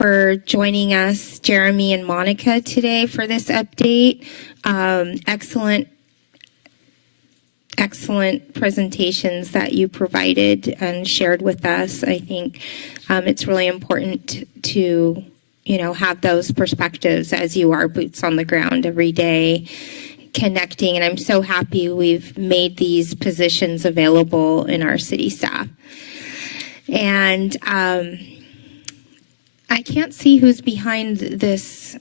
for joining us, Jeremy and Monica, today for this update. Excellent presentations that you provided and shared with us. I think it's really important to, have those perspectives as you are boots on the ground every day, connecting. And I'm so happy we've made these positions available in our city staff. And I can't see who's behind this.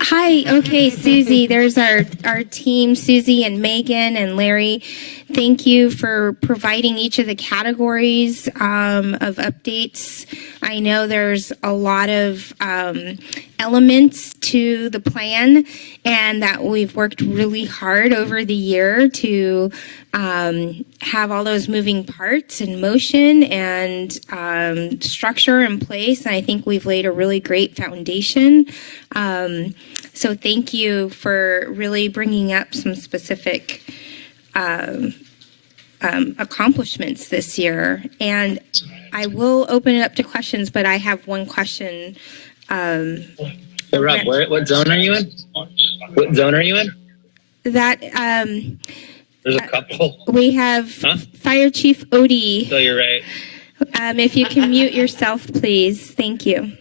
Hi, okay, Susie, there's our team, Susie and Megan and Larry. Thank you for providing each of the categories of updates. I know there's a lot of elements to the plan, and that we've worked really hard over the year to have all those moving parts in motion and structure in place. And I think we've laid a really great foundation. So thank you for really bringing up some specific accomplishments this year. And I will open it up to questions, but I have one question. Hey, Rob, what zone are you in? What zone are you in? That there's a couple. We have Fire Chief Odie. So you're right. If you can mute yourself, please. Thank you.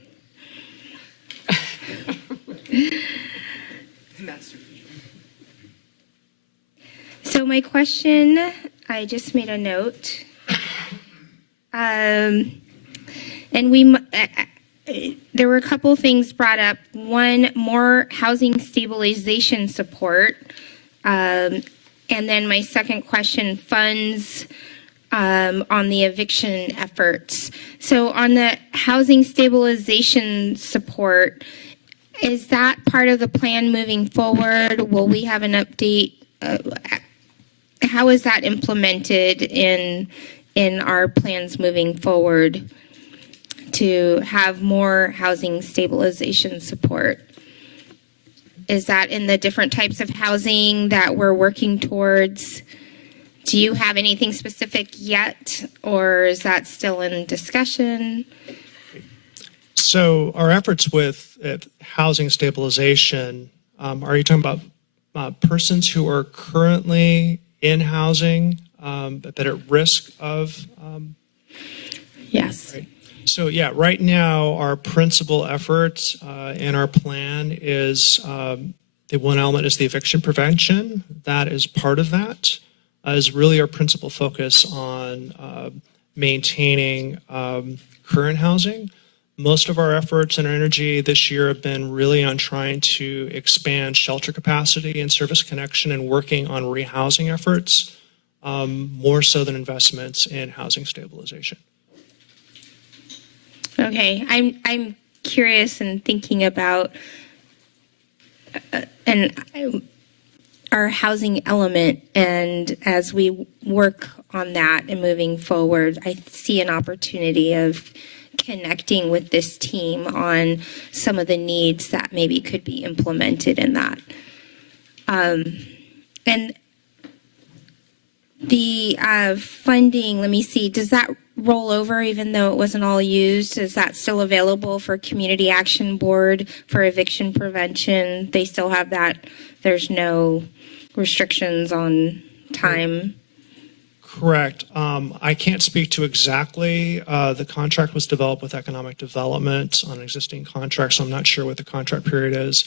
So my question, I just made a note. And there were a couple things brought up. One, more housing stabilization support. And then my second question, funds on the eviction efforts. So on the housing stabilization support, is that part of the plan moving forward? Will we have an update? How is that implemented in our plans moving forward to have more housing stabilization support? Is that in the different types of housing that we're working towards? Do you have anything specific yet, or is that still in discussion? So our efforts with housing stabilization, are you talking about persons who are currently in housing but at risk of? Yes. Right. So yeah, right now our principal effort in our plan is the one element is the eviction prevention. That is part of that. Is really our principal focus on maintaining current housing. Most of our efforts and our energy this year have been really on trying to expand shelter capacity and service connection and working on rehousing efforts, more so than investments in housing stabilization. Okay, I'm curious and thinking about our housing element, and as we work on that and moving forward, I see an opportunity of connecting with this team on some of the needs that maybe could be implemented in that. And the funding, let me see, does that roll over even though it wasn't all used? Is that still available for Community Action Board for eviction prevention? They still have that? There's no restrictions on time? Correct. I can't speak to exactly. The contract was developed with economic development on existing contracts, so I'm not sure what the contract period is.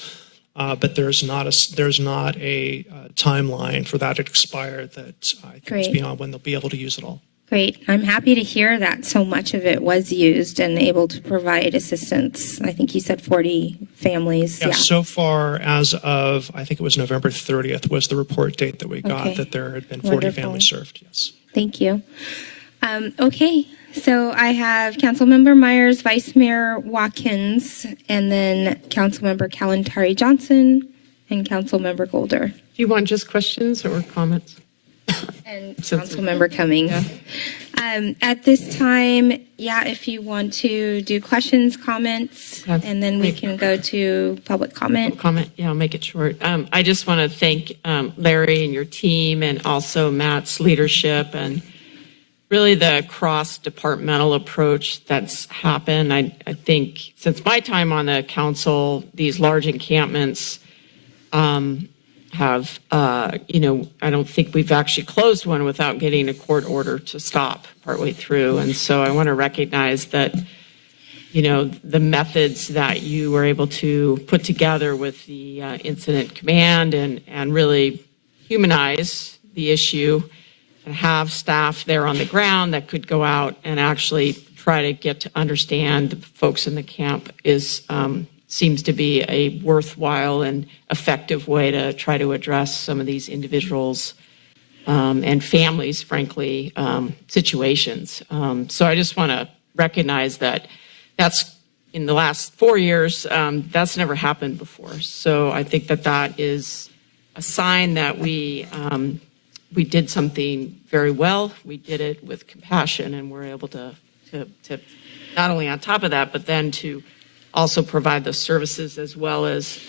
But there's not a timeline for that to expire that I think is beyond when they'll be able to use it all. Great. I'm happy to hear that so much of it was used and able to provide assistance. I think you said 40 families. Yeah, so far as of, I think it was November 30th was the report date that we got, that there had been 40 families served. Yes. Thank you. Okay, so I have Councilmember Myers, Vice Mayor Watkins, and then Councilmember Kalantari Johnson and Councilmember Golder. Do you want just questions or comments? And Councilmember Cummings. Yeah. At this time, if you want to do questions, comments, and then we can go to public comment. I'll make it short. I just want to thank Larry and your team and also Matt's leadership and really the cross-departmental approach that's happened. I think since my time on the council, these large encampments have, I don't think we've actually closed one without getting a court order to stop partway through. And so I want to recognize that, the methods that you were able to put together with the incident command and really humanize the issue and have staff there on the ground that could go out and actually try to get to understand the folks in the camp seems to be a worthwhile and effective way to try to address some of these individuals and families, frankly, situations. So I just want to recognize that that's in the last 4 years, that's never happened before. So I think that is a sign that we did something very well. We did it with compassion, and we're able to not only on top of that, but then to also provide the services, as well as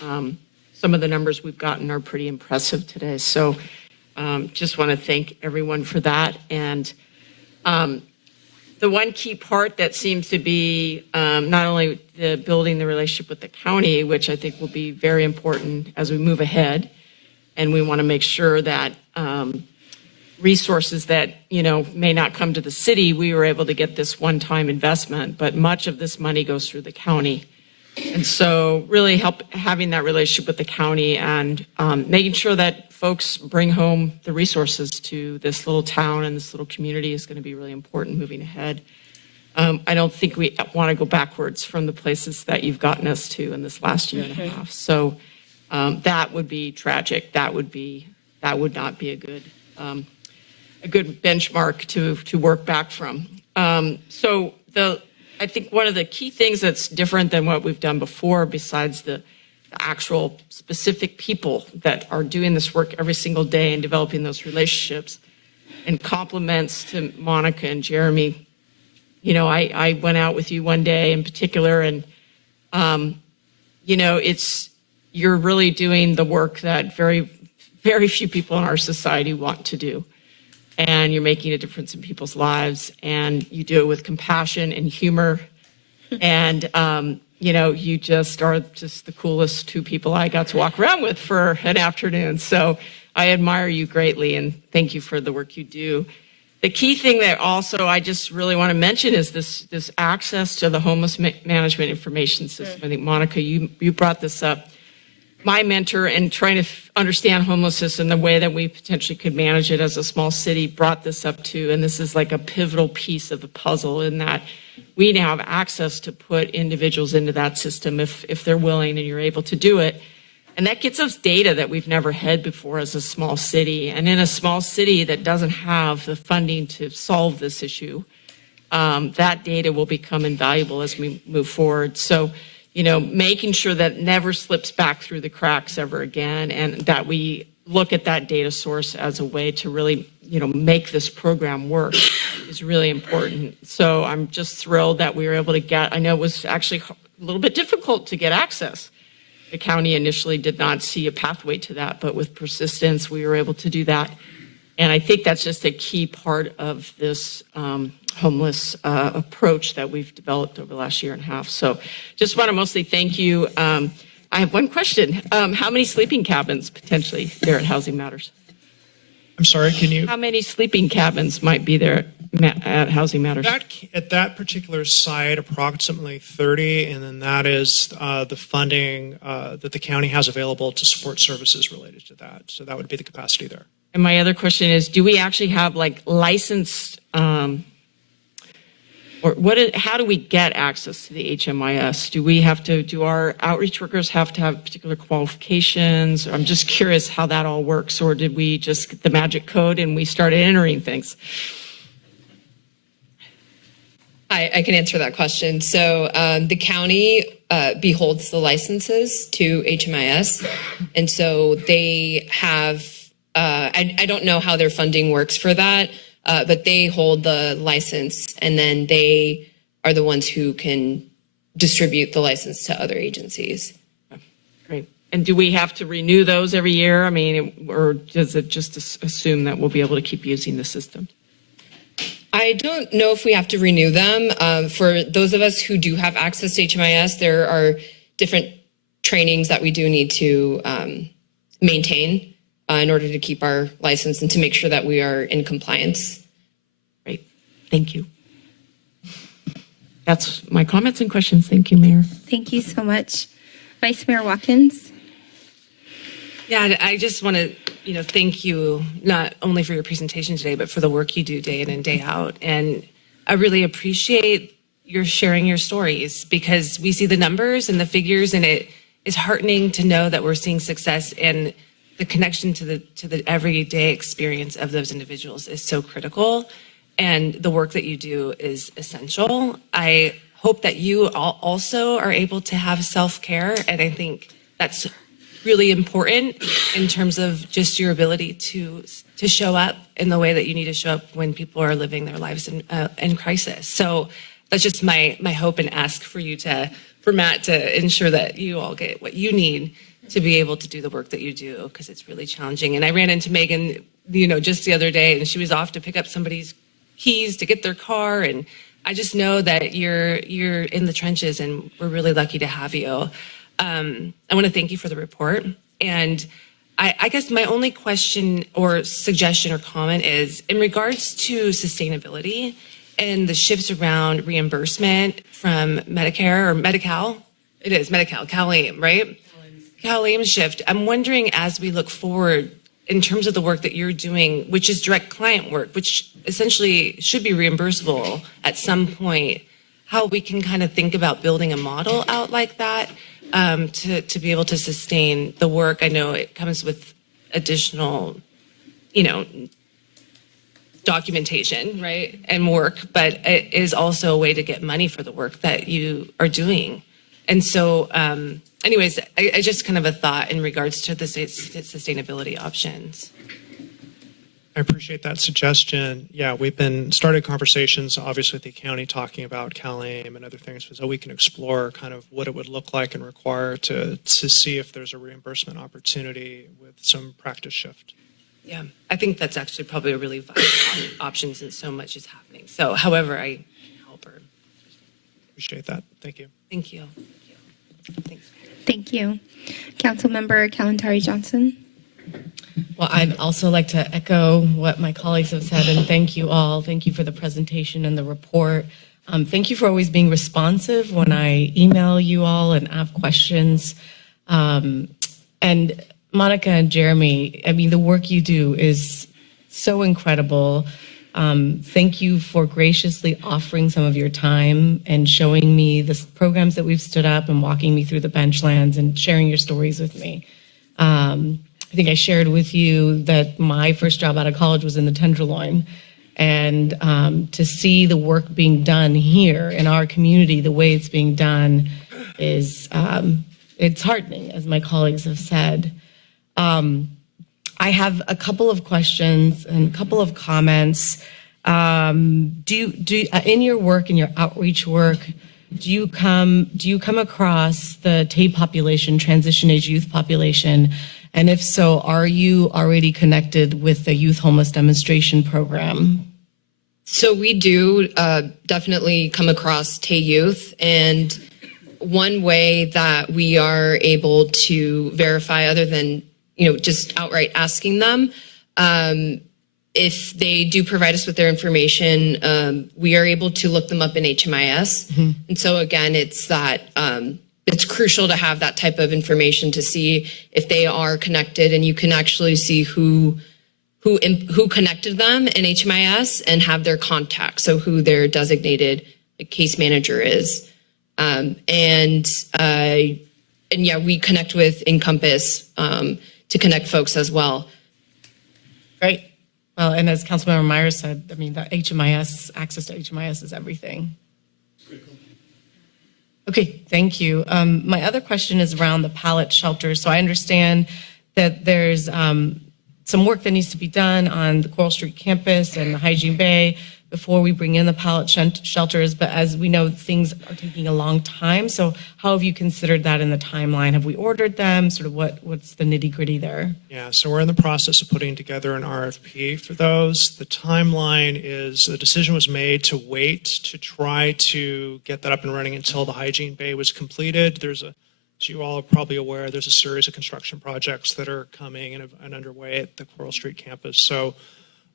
some of the numbers we've gotten are pretty impressive today. So just want to thank everyone for that. And the one key part that seems to be not only the building the relationship with the county, which I think will be very important as we move ahead, and we want to make sure that resources that may not come to the city, we were able to get this one-time investment, but much of this money goes through the county. And so really having that relationship with the county and making sure that folks bring home the resources to this little town and this little community is going to be really important moving ahead. I don't think we want to go backwards from the places that you've gotten us to in this last year and a half. So that would be tragic. That would not be a good benchmark to work back from. I think one of the key things that's different than what we've done before, besides the actual specific people that are doing this work every single day and developing those relationships, and compliments to Monica and Jeremy. I went out with you one day in particular, and you're really doing the work that very, very few people in our society want to do. And you're making a difference in people's lives, and you do it with compassion and humor. And, you just are just the coolest two people I got to walk around with for an afternoon. So I admire you greatly, and thank you for the work you do. The key thing that also I just really want to mention is this access to the homeless management information system. I think, Monica, you brought this up. My mentor in trying to understand homelessness and the way that we potentially could manage it as a small city brought this up too. And this is like a pivotal piece of the puzzle in that we now have access to put individuals into that system if they're willing and you're able to do it. And that gets us data that we've never had before as a small city. And in a small city that doesn't have the funding to solve this issue, that data will become invaluable as we move forward. So, making sure that never slips back through the cracks ever again, and that we look at that data source as a way to really, make this program work is really important. So I'm just thrilled that we were able to I know it was actually a little bit difficult to get access. The county initially did not see a pathway to that, but with persistence, we were able to do that. And I think that's just a key part of this homeless approach that we've developed over the last year and a half. So just want to mostly thank you. I have one question. How many sleeping cabins potentially there at Housing Matters? I'm sorry, can you? How many sleeping cabins might be there at Housing Matters? At that particular site, approximately 30, and then that is the funding that the county has available to support services related to that. So that would be the capacity there. And my other question is, do we actually have licensed, how do we get access to the HMIS? Do our outreach workers have to have particular qualifications? I'm just curious how that all works, or did we just get the magic code and we started entering things? I can answer that question. So the county beholds the licenses to HMIS, and so they have, I don't know how their funding works for that, but they hold the license, and then they are the ones who can distribute the license to other agencies. Great. And do we have to renew those every year? I mean, or does it just assume that we'll be able to keep using the system? I don't know if we have to renew them. For those of us who do have access to HMIS, there are different trainings that we do need to maintain in order to keep our license and to make sure that we are in compliance. Great. Thank you. That's my comments and questions. Thank you, Mayor. Thank you so much. Vice Mayor Watkins? Yeah, I just want to, thank you not only for your presentation today, but for the work you do day in and day out. And I really appreciate your sharing your stories, because we see the numbers and the figures, and it is heartening to know that we're seeing success, and the connection to the everyday experience of those individuals is so critical. And the work that you do is essential. I hope that you all also are able to have self-care, and I think that's really important in terms of just your ability to show up in the way that you need to show up when people are living their lives in crisis. So that's just my hope and ask for Matt to ensure that you all get what you need to be able to do the work that you do, because it's really challenging. And I ran into Megan, just the other day, and she was off to pick up somebody's keys to get their car, and I just know that you're in the trenches, and we're really lucky to have you. I want to thank you for the report. And I guess my only question or suggestion or comment is in regards to sustainability and the shifts around reimbursement from Medicare or Medi-Cal. It is Medi-Cal, Cal-AIM, right? Cal-AIM shift. I'm wondering, as we look forward in terms of the work that you're doing, which is direct client work, which essentially should be reimbursable at some point, how we can kind of think about building a model out like that to be able to sustain the work. I know it comes with additional, documentation, right, and work, but it is also a way to get money for the work that you are doing. And so, anyways, I just kind of a thought in regards to the sustainability options. I appreciate that suggestion. Yeah, we've started conversations, obviously, with the county talking about Cal-AIM and other things, so we can explore kind of what it would look like and require to see if there's a reimbursement opportunity with some practice shift. Yeah, I think that's actually probably a really viable option since so much is happening. So, however, I can help her. Appreciate that. Thank you. Thank you. Thanks. Thank you. Councilmember Kalantari Johnson? Well, I'd also like to echo what my colleagues have said, and thank you all. Thank you for the presentation and the report. Thank you for always being responsive when I email you all and have questions. And Monica and Jeremy, I mean, the work you do is so incredible. Thank you for graciously offering some of your time and showing me the programs that we've stood up and walking me through the benchlands and sharing your stories with me. I think I shared with you that my first job out of college was in the Tenderloin, and to see the work being done here in our community, the way it's being done is, it's heartening, as my colleagues have said. I have a couple of questions and a couple of comments. Do in your work, in your outreach work, do you come across the TAPE population, transition age youth population? And if so, are you already connected with the Youth Homeless Demonstration Program? So we do definitely come across TAY Youth, and one way that we are able to verify, other than just outright asking them, if they do provide us with their information, we are able to look them up in HMIS. Mm-hmm. And so again, it's that it's crucial to have that type of information to see if they are connected, and you can actually see who connected them in HMIS and have their contact, so who their designated case manager is. And yeah, we connect with Encompass to connect folks as well. Great. Well, and as Councilmember Myers said, I mean, the HMIS, access to HMIS is everything. Okay, thank you. My other question is around the pallet shelters. So I understand that there's some work that needs to be done on the Coral Street campus and the Hygiene Bay, before we bring in the pallet shelters. But as we know, things are taking a long time. So how have you considered that in the timeline? Have we ordered them? Sort of what's the nitty gritty there? Yeah, so we're in the process of putting together an RFP for those. The timeline is the decision was made to wait to try to get that up and running until the hygiene bay was completed. As you all are probably aware, there's a series of construction projects that are coming and underway at the Coral Street campus. So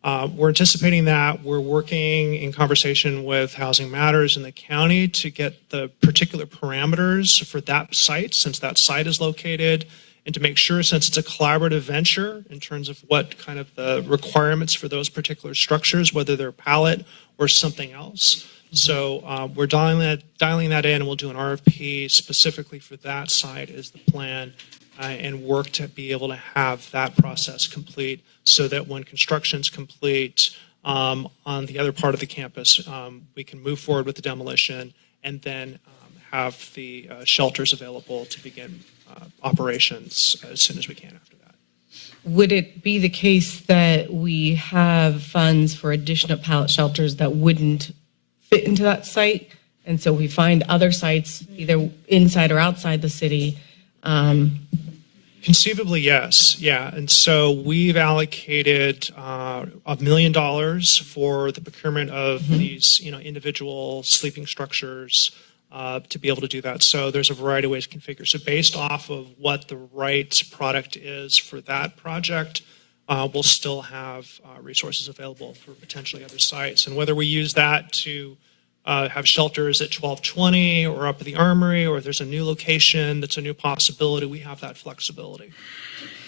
we're anticipating that. We're working in conversation with Housing Matters in the county to get the particular parameters for that site, since that site is located, and to make sure, since it's a collaborative venture in terms of what kind of the requirements for those particular structures, whether they're pallet or something else. So we're dialing that in, and we'll do an RFP specifically for that site is the plan, and work to be able to have that process complete so that when construction's complete on the other part of the campus, we can move forward with the demolition and then have the shelters available to begin operations as soon as we can after that. Would it be the case that we have funds for additional pallet shelters that wouldn't fit into that site? And so we find other sites either inside or outside the city. Conceivably, yes. Yeah. And so we've allocated $1 million for the procurement of these, individual sleeping structures to be able to do that. So there's a variety of ways to configure. So based off of what the right product is for that project, we'll still have resources available for potentially other sites. And whether we use that to have shelters at 1220 or up at the Armory, or if there's a new location that's a new possibility, we have that flexibility.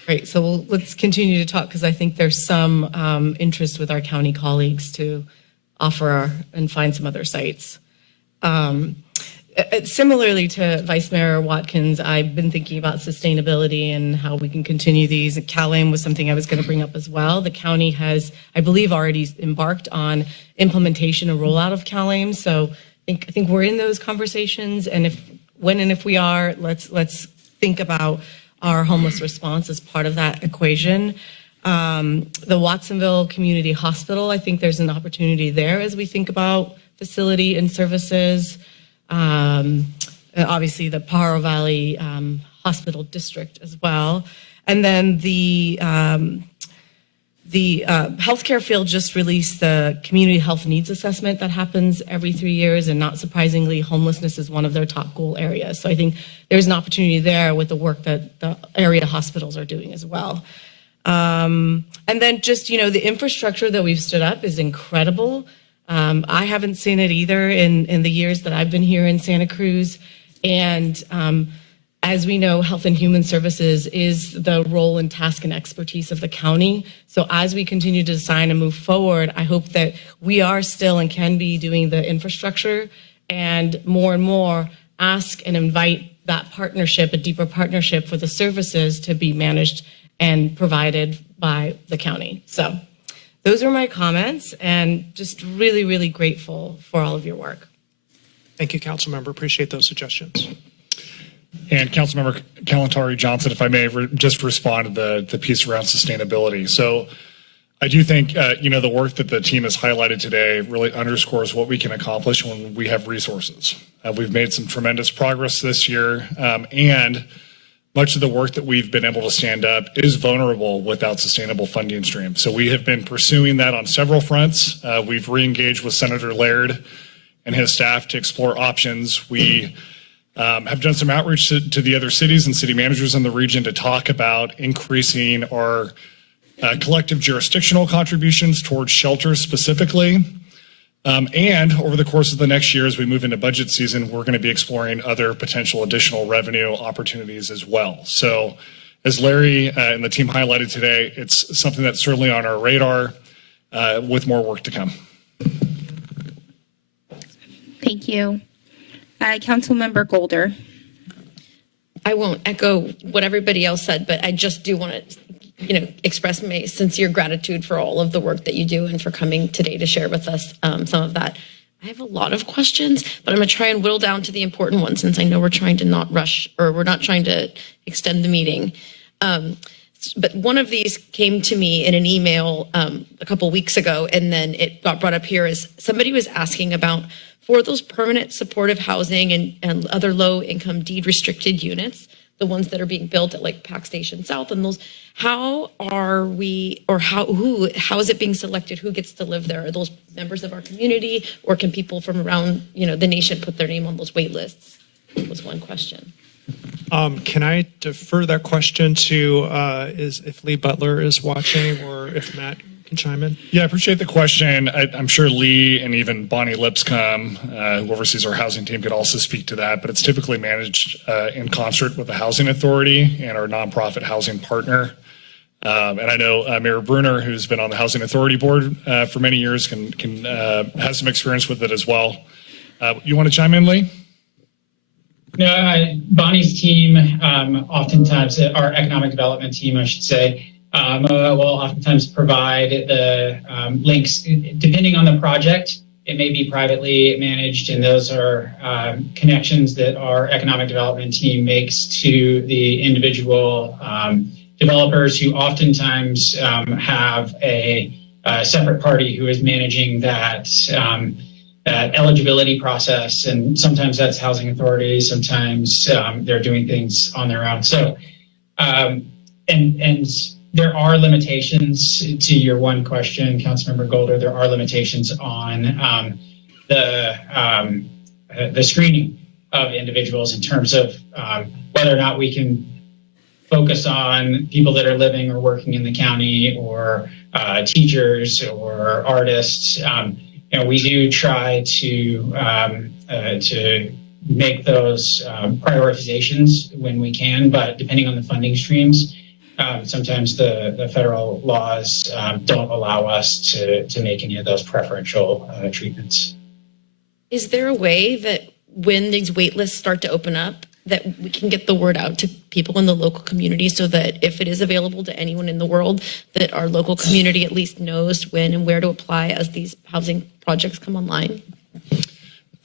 Great. So let's continue to talk, because I think there's some interest with our county colleagues to offer and find some other sites. Similarly to Vice Mayor Watkins, I've been thinking about sustainability and how we can continue these. CalAIM was something I was going to bring up as well. The county has, I believe, already embarked on implementation and rollout of CalAIM. So I think we're in those conversations. And if we are, let's think about our homeless response as part of that equation. The Watsonville Community Hospital, I think there's an opportunity there as we think about facility and services. Obviously the Pajaro Valley Hospital District as well. And then the healthcare field just released the community health needs assessment that happens every 3 years, and not surprisingly, homelessness is one of their top goal areas. So I think there's an opportunity there with the work that the area hospitals are doing as well. And then just, the infrastructure that we've stood up is incredible. I haven't seen it either in the years that I've been here in Santa Cruz. And as we know, Health and Human Services is the role and task and expertise of the county. So as we continue to design and move forward, I hope that we are still and can be doing the infrastructure, and more ask and invite that partnership, a deeper partnership for the services to be managed and provided by the county. So those are my comments, and just really, really grateful for all of your work. Thank you, Councilmember. Appreciate those suggestions. And Councilmember Kalantari Johnson, if I may, just respond to the piece around sustainability. So I do think, the work that the team has highlighted today really underscores what we can accomplish when we have resources. We've made some tremendous progress this year, and much of the work that we've been able to stand up is vulnerable without sustainable funding streams. So we have been pursuing that on several fronts. We've re-engaged with Senator Laird and his staff to explore options. We have done some outreach to the other cities and city managers in the region to talk about increasing our collective jurisdictional contributions towards shelters specifically. And over the course of the next year, as we move into budget season, we're going to be exploring other potential additional revenue opportunities as well. So as Larry and the team highlighted today, it's something that's certainly on our radar with more work to come. Thank you. Councilmember Golder. I won't echo what everybody else said, but I just do want to, express my sincere gratitude for all of the work that you do and for coming today to share with us some of that. I have a lot of questions, but I'm going to try and whittle down to the important ones, since I know we're trying to not rush, or we're not trying to extend the meeting. but one of these came to me in an email a couple weeks ago, and then it got brought up here as somebody was asking about for those permanent supportive housing and other low income deed restricted units, the ones that are being built at like Pack Station South and those, how are we, or how is it being selected? Who gets to live there? Are those members of our community, or can people from around, the nation put their name on those wait lists? Was one question. Can I defer that question to if Lee Butler is watching, or if Matt can chime in? Yeah, I appreciate the question. I'm sure Lee and even Bonnie Lipscomb, who oversees our housing team, could also speak to that, but it's typically managed in concert with the Housing Authority and our nonprofit housing partner. And I know Mayor Bruner, who's been on the Housing Authority board for many years, can has some experience with it as well. You want to chime in, Lee? No, Bonnie's team, oftentimes, our economic development team, I should say, will oftentimes provide the links. Depending on the project, it may be privately managed, and those are connections that our economic development team makes to the individual developers, who oftentimes have a separate party who is managing that eligibility process, and sometimes that's housing authorities, sometimes they're doing things on their own. So, and there are limitations to your one question, Councilmember Golder. There are limitations on the screening of individuals in terms of whether or not we can focus on people that are living or working in the county, or teachers or artists. We do try to make those prioritizations when we can, but depending on the funding streams, sometimes the federal laws don't allow us to make any of those preferential treatments. Is there a way that when these wait lists start to open up, that we can get the word out to people in the local community, so that if it is available to anyone in the world, that our local community at least knows when and where to apply as these housing projects come online?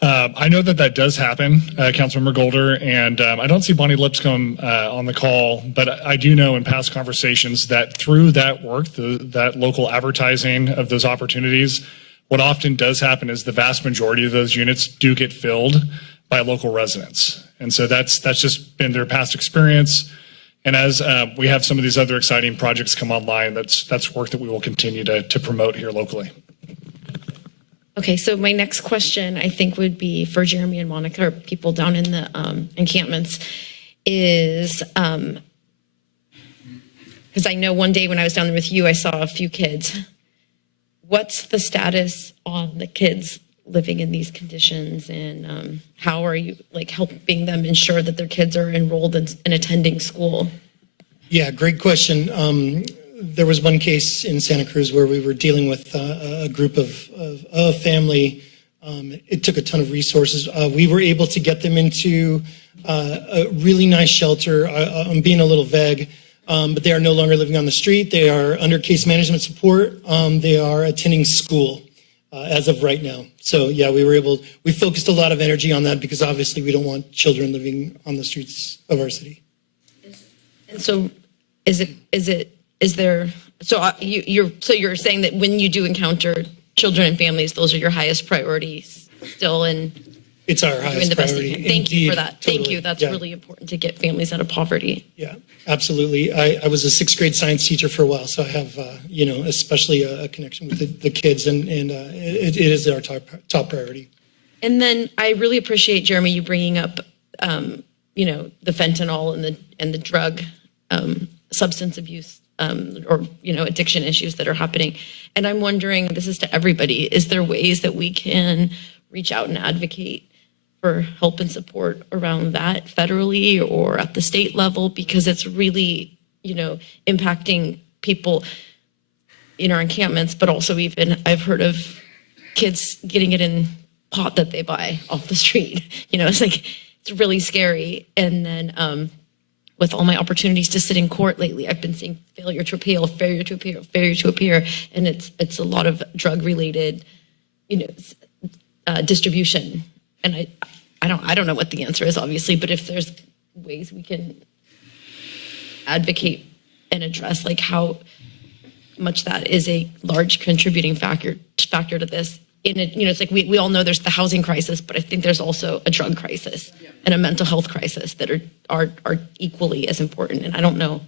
I know that does happen, Councilmember Golder, and I don't see Bonnie Lipscomb on the call, but I do know in past conversations that through that work, that local advertising of those opportunities, what often does happen is the vast majority of those units do get filled by local residents. And so that's just been their past experience. And as we have some of these other exciting projects come online, that's work that we will continue to promote here locally. Okay, so my next question, I think, would be for Jeremy and Monica, or people down in the encampments, is because I know one day when I was down there with you, I saw a few kids. What's the status on the kids living in these conditions, and how are you helping them ensure that their kids are enrolled in attending school? Yeah, great question. There was one case in Santa Cruz where we were dealing with a group of a family. It took a ton of resources. We were able to get them into a really nice shelter. I'm being a little vague, but they are no longer living on the street. They are under case management support. They are attending school as of right now. So yeah, we focused a lot of energy on that, because obviously we don't want children living on the streets of our city. And so you're saying that when you do encounter children and families, those are your highest priorities still, and it's our highest priority. Thank you for that. Totally. Thank you. That's Yeah. really important to get families out of poverty. Yeah, absolutely. I was a sixth grade science teacher for a while, so I have, especially a connection with the kids, and it is our top priority. And then I really appreciate, Jeremy, you bringing up, the fentanyl and the drug substance abuse or addiction issues that are happening. And I'm wondering, this is to everybody, is there ways that we can reach out and advocate for help and support around that federally or at the state level? Because it's really, impacting people in our encampments, but also even I've heard of kids getting it in pot that they buy off the street. It's really scary. And then with all my opportunities to sit in court lately, I've been seeing failure to appear, and it's a lot of drug related, distribution. And I don't know what the answer is, obviously, but if there's ways we can advocate and address like how much that is a large contributing factor to this. In it, it's like we all know there's the housing crisis, but I think there's also a drug crisis and a mental health crisis that are equally as important. And I don't know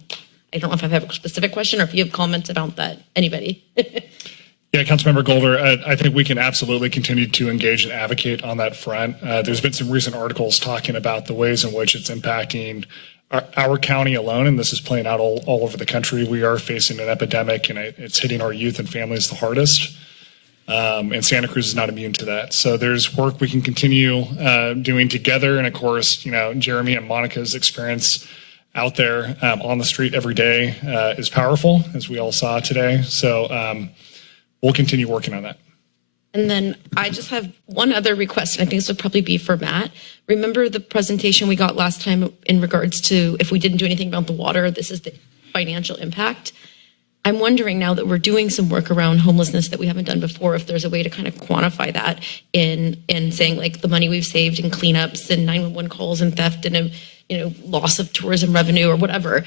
if I have a specific question or if you have comments about that. Anybody? Yeah, Councilmember Golder, I think we can absolutely continue to engage and advocate on that front. There's been some recent articles talking about the ways in which it's impacting our county alone, and this is playing out all over the country. We are facing an epidemic, and it's hitting our youth and families the hardest. And Santa Cruz is not immune to that. So there's work we can continue doing together. And of course, Jeremy and Monica's experience out there on the street every day is powerful, as we all saw today. So we'll continue working on that. And then I just have one other request, and I think this would probably be for Matt. Remember the presentation we got last time in regards to if we didn't do anything about the water, this is the financial impact. I'm wondering now that we're doing some work around homelessness that we haven't done before, if there's a way to kind of quantify that in saying like the money we've saved in cleanups and 911 calls and theft and loss of tourism revenue or whatever.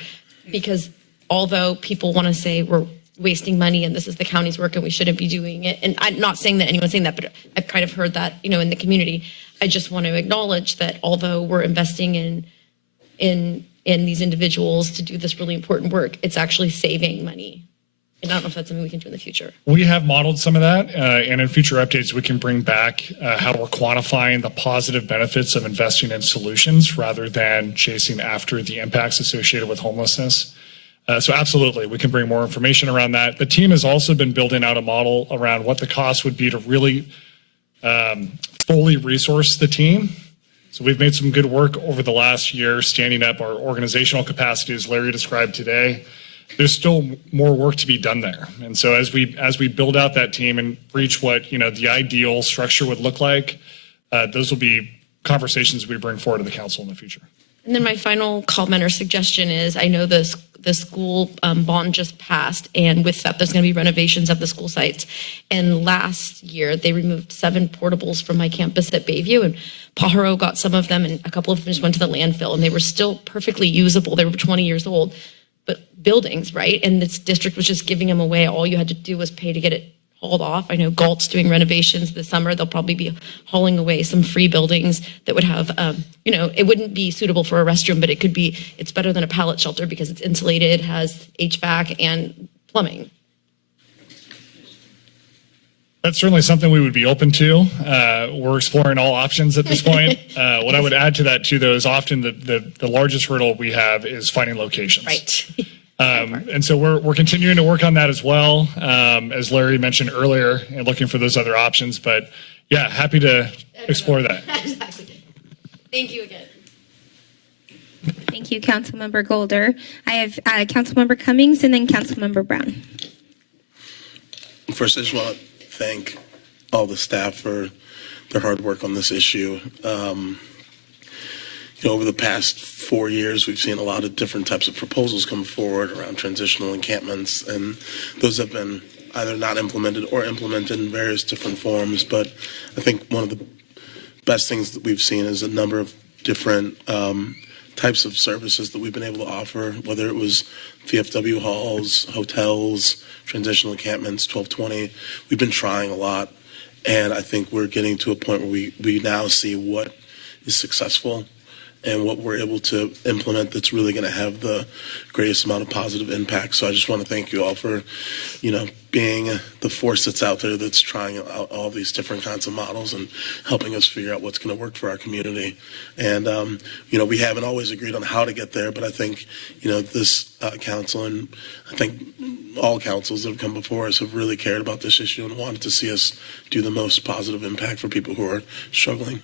Because although people want to say we're wasting money and this is the county's work and we shouldn't be doing it, and I'm not saying that anyone's saying that, but I've kind of heard that in the community. I just want to acknowledge that although we're investing in these individuals to do this really important work, it's actually saving money. And I don't know if that's something we can do in the future. We have modeled some of that, and in future updates, we can bring back how we're quantifying the positive benefits of investing in solutions rather than chasing after the impacts associated with homelessness. So absolutely, we can bring more information around that. The team has also been building out a model around what the cost would be to really fully resource the team. So we've made some good work over the last year standing up our organizational capacity, as Larry described today. There's still more work to be done there. And so as we build out that team and reach what the ideal structure would look like, those will be conversations we bring forward to the council in the future. And then my final comment or suggestion is, I know the school bond just passed, and with that, there's going to be renovations of the school sites. And last year, they removed 7 portables from my campus at Bayview, and Pajaro got some of them, and a couple of them just went to the landfill, and they were still perfectly usable. They were 20 years old, but buildings, right? And this district was just giving them away. All you had to do was pay to get it hauled off. I know Galt's doing renovations this summer. They'll probably be hauling away some free buildings that would have, it wouldn't be suitable for a restroom, but it's better than a pallet shelter because it's insulated, has HVAC and plumbing. That's certainly something we would be open to. We're exploring all options at this point. What I would add to that too, though, is often the largest hurdle we have is finding locations. Right. And so we're continuing to work on that as well, as Larry mentioned earlier, and looking for those other options. But yeah, happy to explore that. Exactly. Thank you again. Thank you, Councilmember Golder. I have Councilmember Cummings and then Councilmember Brown. First, I just want to thank all the staff for their hard work on this issue. Over the past 4 years, we've seen a lot of different types of proposals come forward around transitional encampments, and those have been either not implemented or implemented in various different forms. But I think one of the best things that we've seen is a number of different types of services that we've been able to offer, whether it was VFW halls, hotels, transitional encampments, 1220. We've been trying a lot, and I think we're getting to a point where we now see what is successful and what we're able to implement that's really going to have the greatest amount of positive impact. So I just want to thank you all for, being the force that's out there that's trying out all these different kinds of models and helping us figure out what's going to work for our community. And, we haven't always agreed on how to get there, but I think, this council and I think all councils that have come before us have really cared about this issue and wanted to see us do the most positive impact for people who are struggling.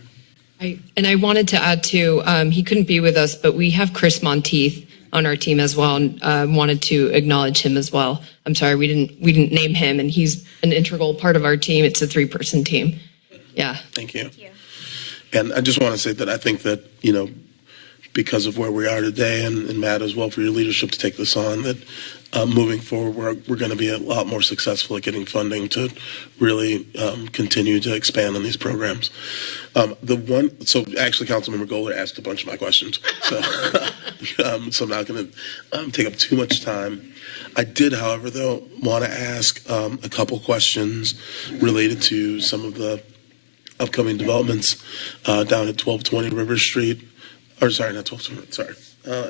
I wanted to add too, he couldn't be with us, but we have Chris Monteith on our team as well, and wanted to acknowledge him as well. I'm sorry, we didn't name him, and he's an integral part of our team. It's a 3-person team. Yeah. Thank you. And I just want to say that I think that, because of where we are today, and Matt as well for your leadership to take this on, that moving forward, we're going to be a lot more successful at getting funding to really continue to expand on these programs. So actually, Councilmember Golder asked a bunch of my questions, so so I'm not going to take up too much time. I did, however, though, want to ask a couple questions related to some of the upcoming developments down at 1220 River Street, or sorry, not 1220, sorry,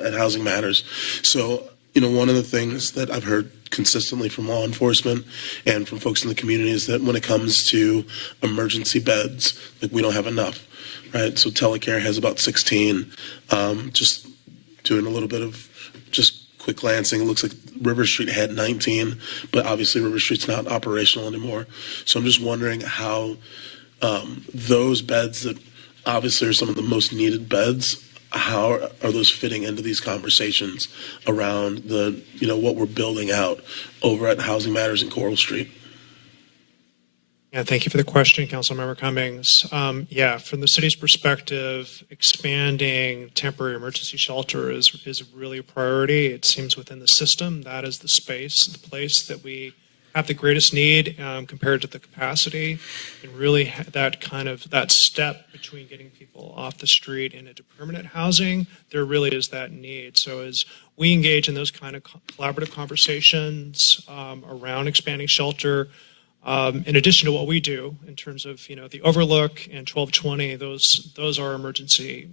at Housing Matters. So, one of the things that I've heard consistently from law enforcement and from folks in the community is that when it comes to emergency beds, like we don't have enough, right? So Telecare has about 16. Just doing a little bit of just quick glancing, it looks like River Street had 19, but obviously River Street's not operational anymore. So I'm just wondering how those beds that obviously are some of the most needed beds, how are those fitting into these conversations around the, what we're building out over at Housing Matters in Coral Street? Yeah, thank you for the question, Councilmember Cummings. From the city's perspective, expanding temporary emergency shelter is really a priority. It seems within the system that is the place that we have the greatest need compared to the capacity, and really that step between getting people off the street and into permanent housing, there really is that need. So as we engage in those kind of collaborative conversations around expanding shelter, in addition to what we do in terms of the Overlook and 1220, those are emergency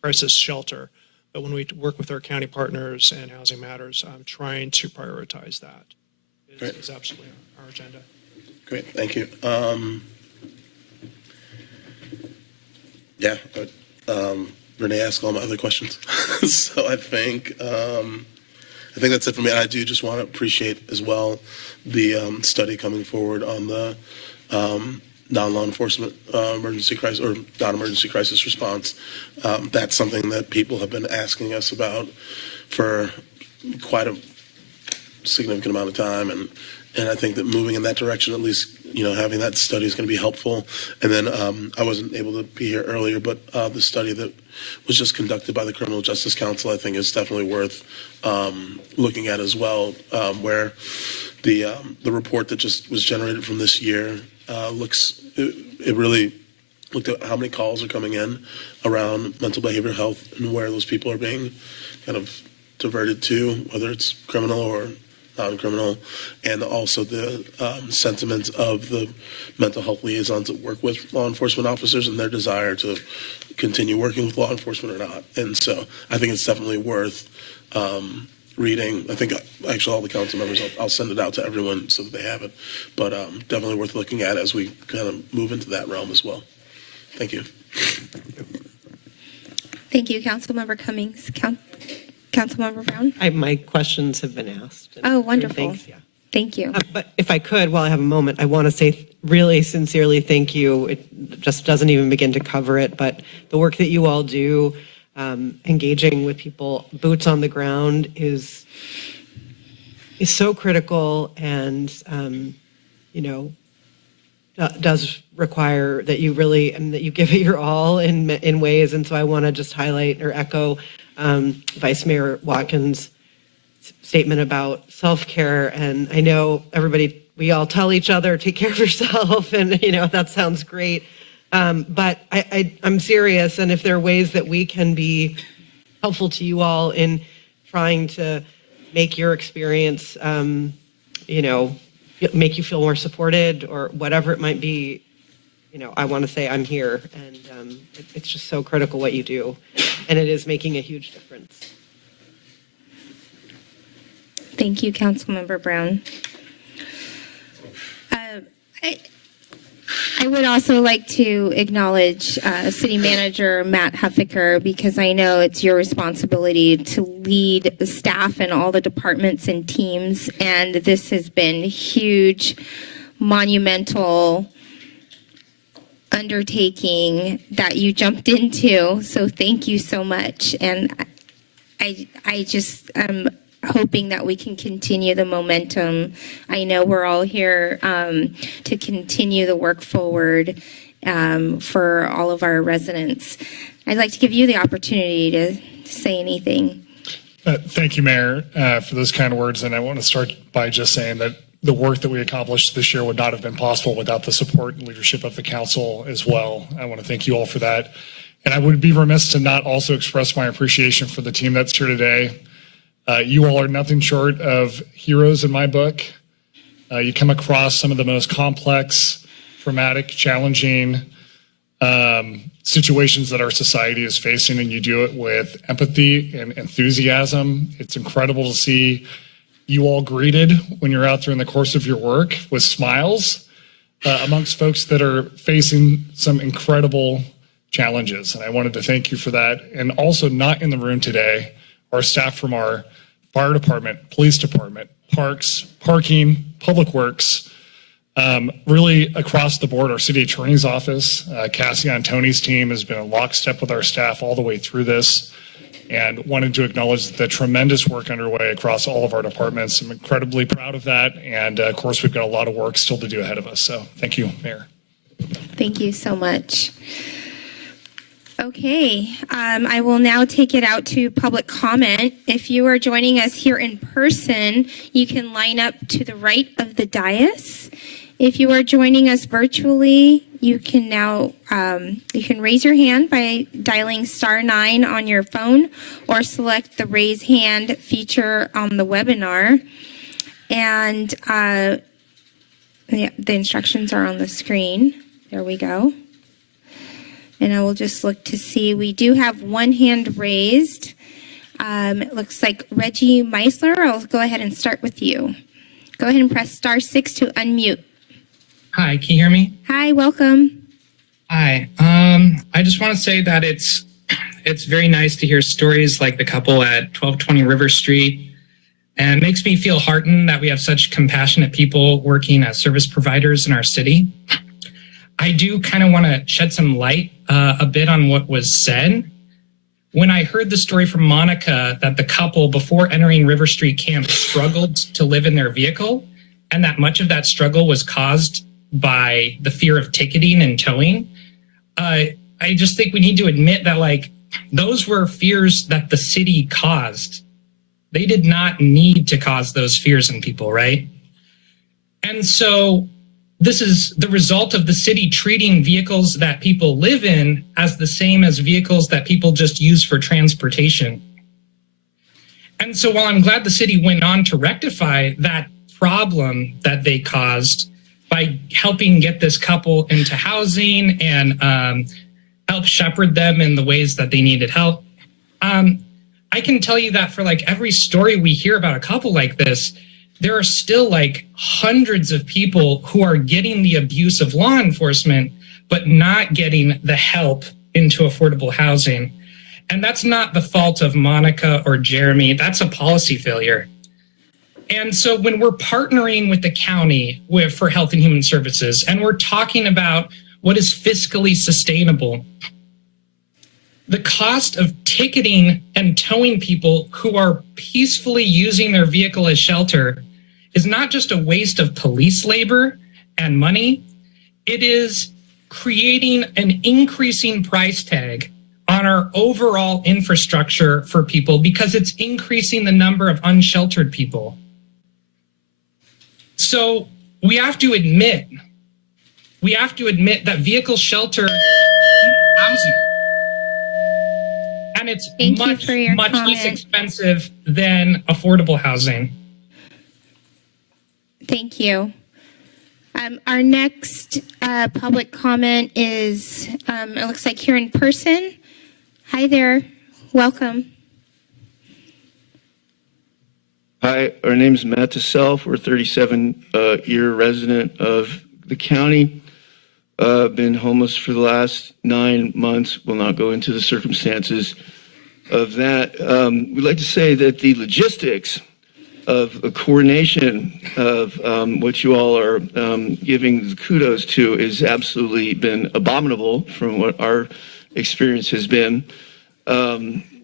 crisis shelter. But when we work with our county partners and Housing Matters, trying to prioritize that is absolutely our agenda. Great, thank you. Renee asked all my other questions, so I think that's it for me. I do just want to appreciate as well the study coming forward on the non-law enforcement emergency crisis or non-emergency crisis response. That's something that people have been asking us about for quite a significant amount of time, and I think that moving in that direction, at least having that study is going to be helpful. And then I wasn't able to be here earlier, but the study that was just conducted by the Criminal Justice Council, I think, is definitely worth looking at as well, where the report that just was generated from this year it really looked at how many calls are coming in around mental behavioral health and where those people are being kind of diverted to, whether it's criminal or non-criminal, and also the sentiments of the mental health liaisons that work with law enforcement officers and their desire to continue working with law enforcement or not. And so I think it's definitely worth reading. I think actually all the council members, I'll send it out to everyone so that they have it, but definitely worth looking at as we kind of move into that realm as well. Thank you. Thank you, Councilmember Cummings. Councilmember Brown? My questions have been asked. Oh, wonderful. Thanks, yeah. Thank you. But if I could, while I have a moment, I want to say really sincerely thank you. It just doesn't even begin to cover it, but the work that you all do, engaging with people, boots on the ground, is so critical, and does require that you really and that you give it your all in ways. And so I want to just highlight or echo Vice Mayor Watkins' statement about self-care. And I know we all tell each other, take care of yourself, and that sounds great. But I'm serious, and if there are ways that we can be helpful to you all in trying to make your experience, make you feel more supported or whatever it might be, I want to say I'm here, and it's just so critical what you do, and it is making a huge difference. Thank you, Councilmember Brown. I would also like to acknowledge City Manager Matt Huffaker, because I know it's your responsibility to lead the staff and all the departments and teams, and this has been huge, monumental undertaking that you jumped into. So thank you so much, and I just hoping that we can continue the momentum. I know we're all here to continue the work forward for all of our residents. I'd like to give you the opportunity to say anything. Thank you, Mayor, for those kind words. And I want to start by just saying that the work that we accomplished this year would not have been possible without the support and leadership of the council as well. I want to thank you all for that. And I would be remiss to not also express my appreciation for the team that's here today. You all are nothing short of heroes in my book. You come across some of the most complex, traumatic, challenging situations that our society is facing, and you do it with empathy and enthusiasm. It's incredible to see you all greeted when you're out there in the course of your work with smiles amongst folks that are facing some incredible challenges. And I wanted to thank you for that. And also not in the room today, our staff from our fire department, police department, parks, parking, public works, really across the board, our city attorney's office, Cassie Antoni's team has been in lockstep with our staff all the way through this, and wanted to acknowledge the tremendous work underway across all of our departments. I'm incredibly proud of that. And of course, we've got a lot of work still to do ahead of us. So thank you, Mayor. Thank you so much. Okay, I will now take it out to public comment. If you are joining us here in person, you can line up to the right of the dais. If you are joining us virtually, you can now you can raise your hand by dialing *9 on your phone, or select the raise hand feature on the webinar. And the instructions are on the screen. There we go. And I will just look to see. We do have one hand raised. It looks like Reggie Meisler. I'll go ahead and start with you. Go ahead and press *6 to unmute. Hi, can you hear me? Hi, welcome. Hi. I just want to say that it's very nice to hear stories like the couple at 1220 River Street. And it makes me feel heartened that we have such compassionate people working as service providers in our city. I do kind of want to shed some light a bit on what was said. When I heard the story from Monica that the couple before entering River Street Camp struggled to live in their vehicle, and that much of that struggle was caused by the fear of ticketing and towing, I just think we need to admit that, like, those were fears that the city caused. They did not need to cause those fears in people, right? And so this is the result of the city treating vehicles that people live in as the same as vehicles that people just use for transportation. And so while I'm glad the city went on to rectify that problem that they caused by helping get this couple into housing and help shepherd them in the ways that they needed help, I can tell you that for like every story we hear about a couple like this, there are still like hundreds of people who are getting the abuse of law enforcement, but not getting the help into affordable housing. And that's not the fault of Monica or Jeremy. That's a policy failure. And so when we're partnering with the county for Health and Human Services, and we're talking about what is fiscally sustainable, the cost of ticketing and towing people who are peacefully using their vehicle as shelter is not just a waste of police labor and money. It is creating an increasing price tag on our overall infrastructure for people because it's increasing the number of unsheltered people. So we have to admit that vehicle shelter is housing. And it's much less expensive than affordable housing. Thank you. Our next public comment is, it looks like here in person. Hi there. Welcome. Hi, our name's Matt DeSelf. We're a 37-year resident of the county. Been homeless for the last 9 months. Will not go into the circumstances of that. We'd like to say that the logistics of a coordination of what you all are giving kudos to is absolutely been abominable from what our experience has been.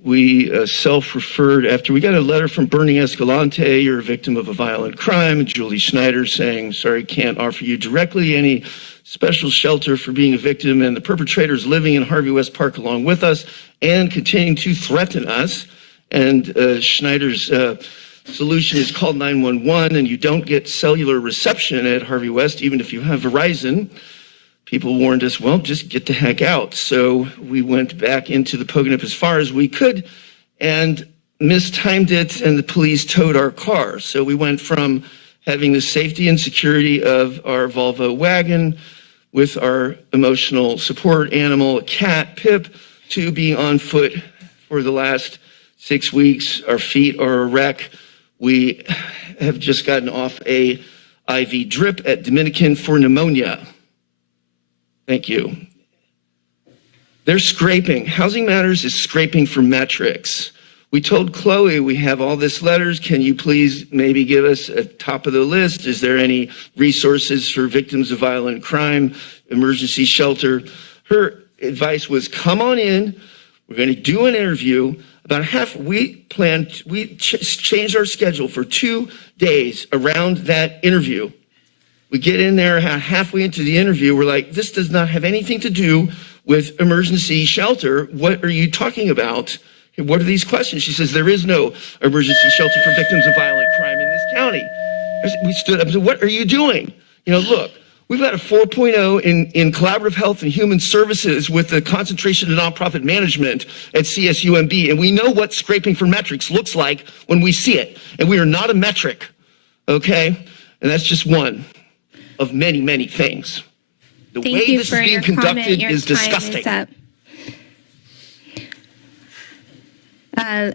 We self-referred after we got a letter from Bernie Escalante, you're a victim of a violent crime, and Julie Schneider saying, sorry, can't offer you directly any special shelter for being a victim, and the perpetrators living in Harvey West Park along with us and continuing to threaten us and Schneider's solution is call 911, and you don't get cellular reception at Harvey West, even if you have Verizon. People warned us, well, just get the heck out. So we went back into the Pogonip as far as we could and mistimed it, and the police towed our car. So we went from having the safety and security of our Volvo wagon with our emotional support animal, a cat, Pip, to being on foot for the last 6 weeks. Our feet are a wreck. We have just gotten off a IV drip at Dominican for pneumonia. Thank you. They're scraping. Housing Matters is scraping for metrics. We told Chloe we have all this letters. Can you please maybe give us a top of the list? Is there any resources for victims of violent crime, emergency shelter? Her advice was come on in. We're going to do an interview. About we changed our schedule for 2 days around that interview. We get in there halfway into the interview. We're like, this does not have anything to do with emergency shelter. What are you talking about? What are these questions? She says, there is no emergency shelter for victims of violent crime in this county. We stood up and said, what are you doing? Look, we've got a 4.0 in collaborative health and human services with the concentration of nonprofit management at CSUMB. And we know what scraping for metrics looks like when we see it. And we are not a metric, okay? And that's just one of many, many things. The way this is being conducted is disgusting.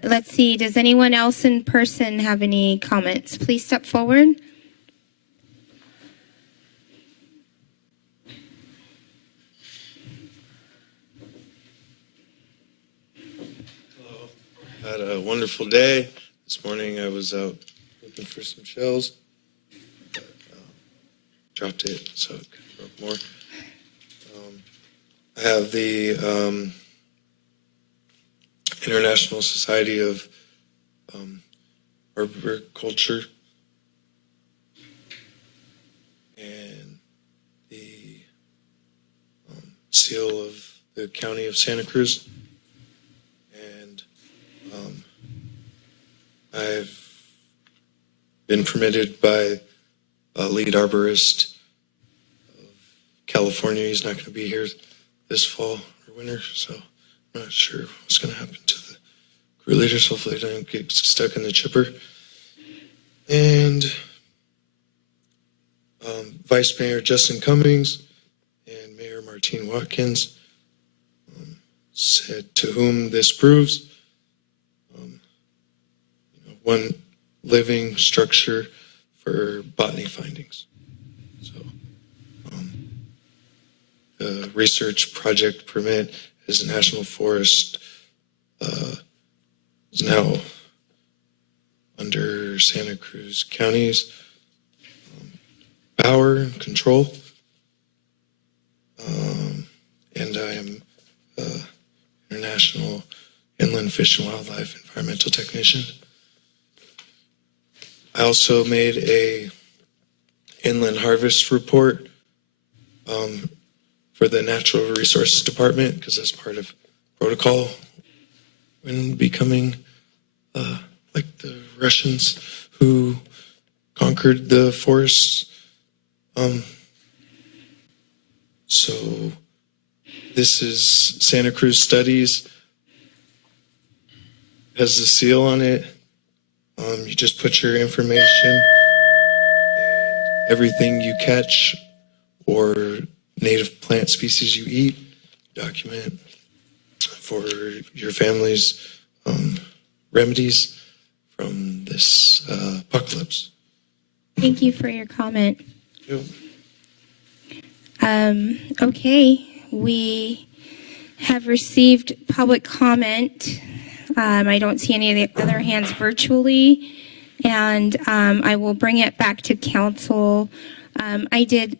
Let's see, does anyone else in person have any comments? Please step forward. Hello. Had a wonderful day. This morning I was out looking for some shells. Dropped it, so it broke more. I have the International Society of Arboriculture and the seal of the County of Santa Cruz. And I've been permitted by a lead arborist of California. He's not going to be here this fall or winter, so I'm not sure what's going to happen to the crew leaders. Hopefully they don't get stuck in the chipper. And Vice Mayor Justin Cummings and Mayor Martine Watkins said, to whom this proves, one living structure for botany findings. So the research project permit is a national forest, is now under Santa Cruz County's power and control. And I am International Inland Fish and Wildlife Environmental Technician. I also made a inland harvest report for the Natural Resources Department, because that's part of protocol when becoming like the Russians who conquered the forests. So this is Santa Cruz Studies, has the seal on it. You just put your information and everything you catch or native plant species you eat, document for your family's remedies from this apocalypse. Thank you for your comment. Yep. Okay, we have received public comment. I don't see any of the other hands virtually, and I will bring it back to council. I did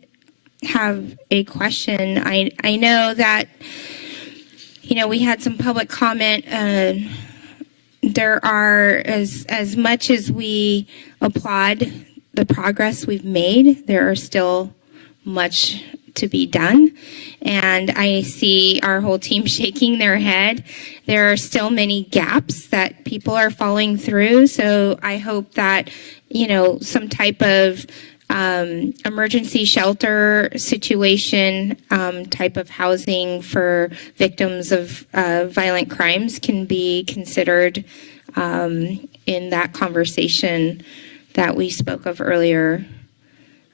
have a question. I know that, we had some public comment. There are, as much as we applaud the progress we've made, there are still much to be done. And I see our whole team shaking their head. There are still many gaps that people are falling through. So I hope that, some type of emergency shelter situation, type of housing for victims of violent crimes can be considered in that conversation that we spoke of earlier.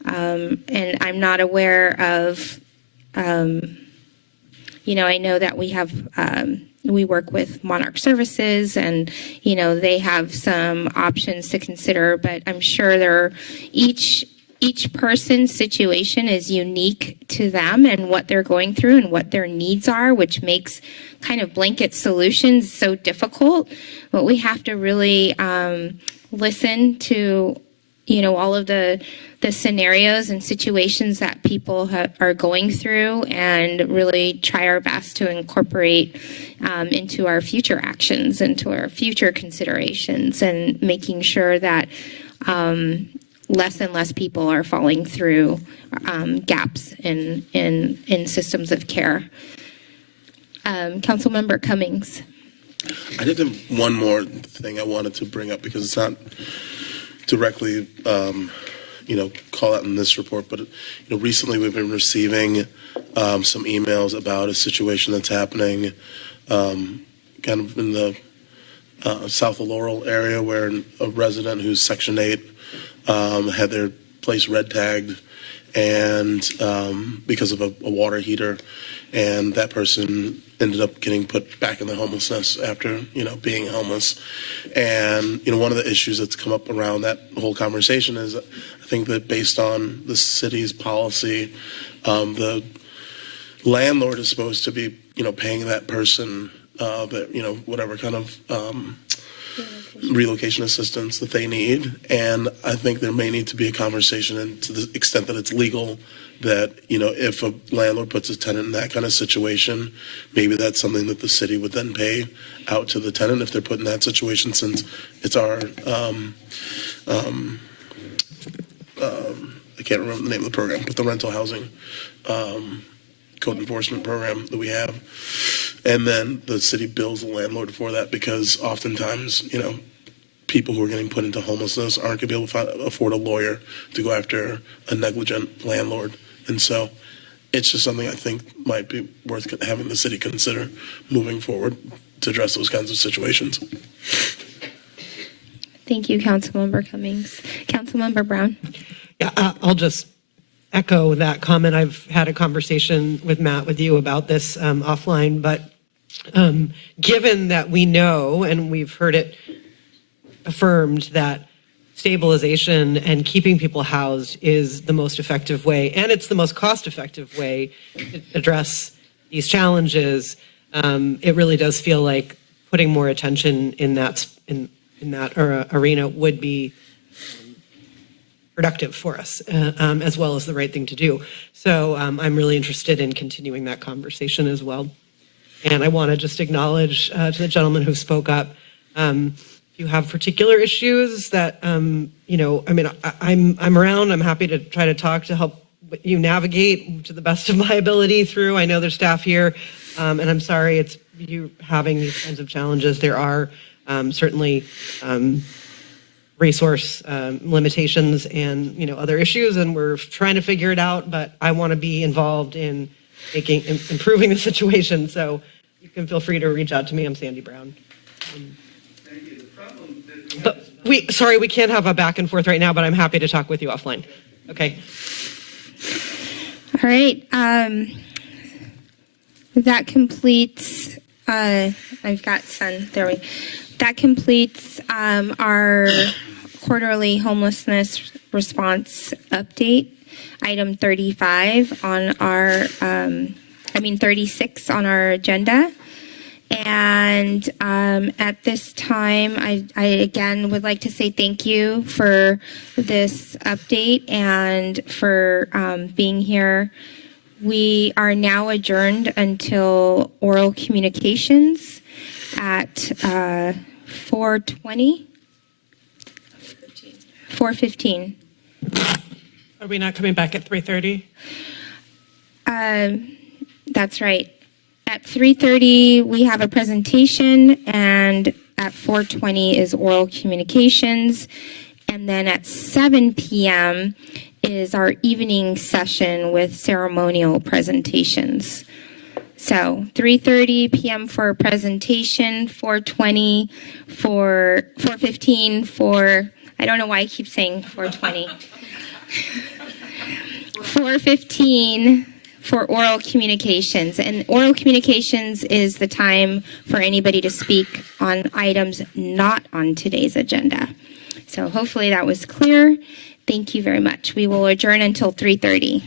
And I'm not aware of, I know that we have, we work with Monarch Services and, they have some options to consider, but I'm sure each person's situation is unique to them and what they're going through and what their needs are, which makes kind of blanket solutions so difficult. But we have to really listen to, all of the scenarios and situations that people are going through and really try our best to incorporate into our future actions, into our future considerations, and making sure that less and less people are falling through gaps in systems of care. Councilmember Cummings. I did have one more thing I wanted to bring up because it's not directly, call out in this report, but recently we've been receiving some emails about a situation that's happening kind of in the south of Laurel area where a resident who's Section 8 had their place red tagged and because of a water heater, and that person ended up getting put back in the homelessness after being homeless. And one of the issues that's come up around that whole conversation is I think that based on the city's policy, the landlord is supposed to be paying that person that whatever kind of relocation assistance that they need. And I think there may need to be a conversation, and to the extent that it's legal, that if a landlord puts a tenant in that kind of situation, maybe that's something that the city would then pay out to the tenant if they're put in that situation, since it's our I can't remember the name of the program, but the rental housing code enforcement program that we have. And then the city bills the landlord for that, because oftentimes people who are getting put into homelessness aren't going to be able to afford a lawyer to go after a negligent landlord. And so it's just something I think might be worth having the city consider moving forward to address those kinds of situations. Thank you, Councilmember Cummings. Councilmember Brown. Yeah, I'll just echo that comment. I've had a conversation with Matt, with you about this offline, but given that we know, and we've heard it affirmed, that stabilization and keeping people housed is the most effective way, and it's the most cost-effective way to address these challenges, it really does feel like putting more attention in that arena would be productive for us, as well as the right thing to do. So I'm really interested in continuing that conversation as well. And I want to just acknowledge to the gentleman who spoke up, if you have particular issues that, I'm around, I'm happy to try to talk to help you navigate to the best of my ability through. I know there's staff here, and I'm sorry it's you having these kinds of challenges. There are certainly resource limitations and other issues, and we're trying to figure it out, but I want to be involved in improving the situation. So you can feel free to reach out to me. I'm Sandy Brown. But we can't have a back and forth right now, but I'm happy to talk with you offline. Okay. All right. That completes, I've got Sun, there we, that completes our quarterly homelessness response update. Item 35 on our, 36 on our agenda. And at this time, I again would like to say thank you for this update and for being here. We are now adjourned until oral communications at 4:15. Are we not coming back at 3:30? That's right. At 3:30, we have a presentation, and at 4:20 is oral communications. And then at 7 p.m. is our evening session with ceremonial presentations. So 3:30 p.m. for a presentation, 4:20 for 4:15 for, I don't know why I keep saying 4:20. 4:15 for oral communications. And oral communications is the time for anybody to speak on items not on today's agenda. So hopefully that was clear. Thank you very much. We will adjourn until 3:30.